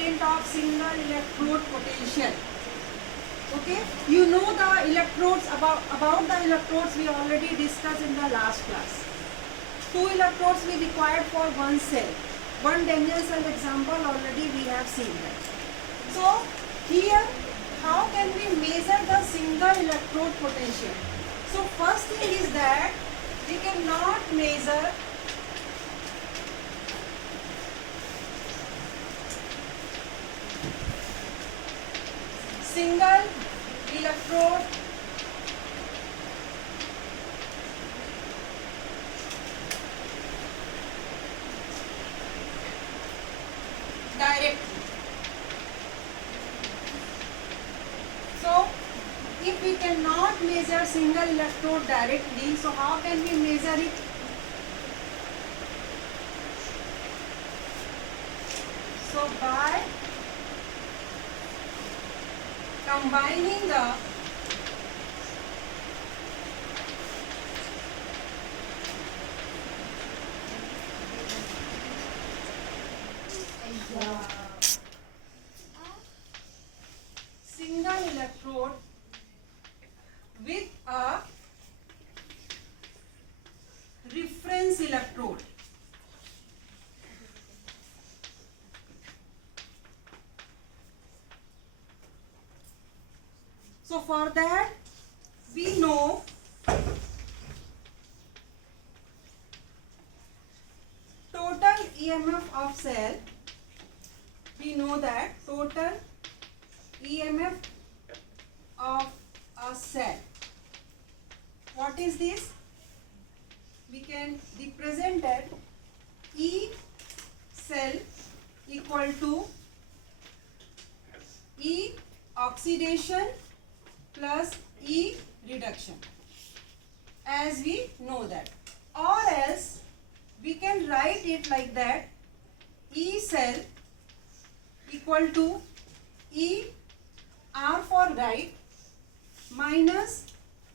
important of single electrode potential. Okay, you know the electrodes, about the electrodes we already discussed in the last class. 2 electrodes we required for one cell. One dimensional cell example already we have seen that. So here, how can we measure the single electrode potential? So first thing is that we cannot measure single electrode directly. So if we cannot measure single electrode directly, so how can we measure it? So by combining the single electrode with a reference electrode. So for that we know total EMF of cell. We know that total EMF of a cell. What is this? We can represent that E cell equal to E oxidation plus E reduction, as we know that. Or else we can write it like that: E cell equal to E R for right minus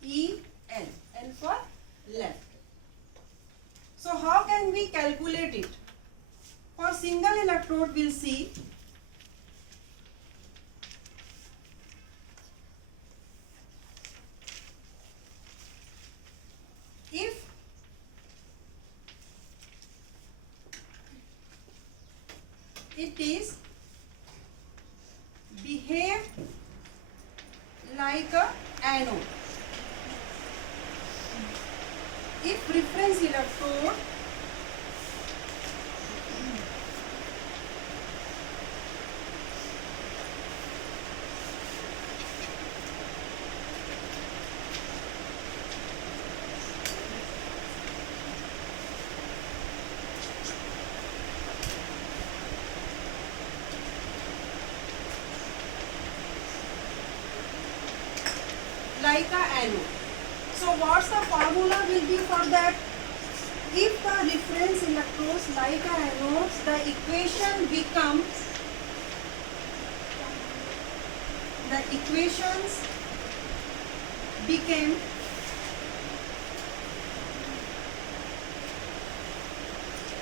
E L, L for left. So how can we calculate it? For single electrode we'll see. If it is behave like a anode, if reference electrode like a anode. So what's the formula will be for that? If the reference electrodes like a anodes, the equation becomes, the equations became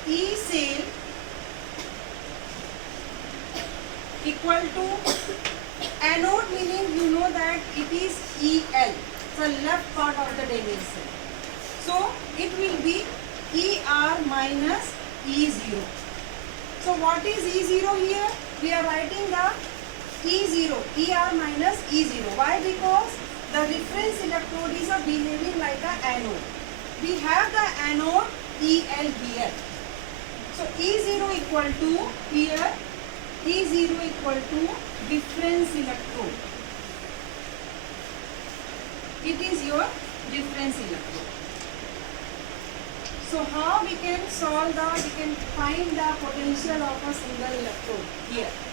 E cell equal to anode, meaning you know that it is EL, the left part of the dimension. So it will be ER minus E0. So what is E0 here? We are writing the E0, ER minus E0. Why? Because the reference electrode is behaving like an anode. We have the anode EL here. So E0 equal to here, E0 equal to reference electrode. It is your reference electrode. So how we can solve we can find the potential of a single electrode here.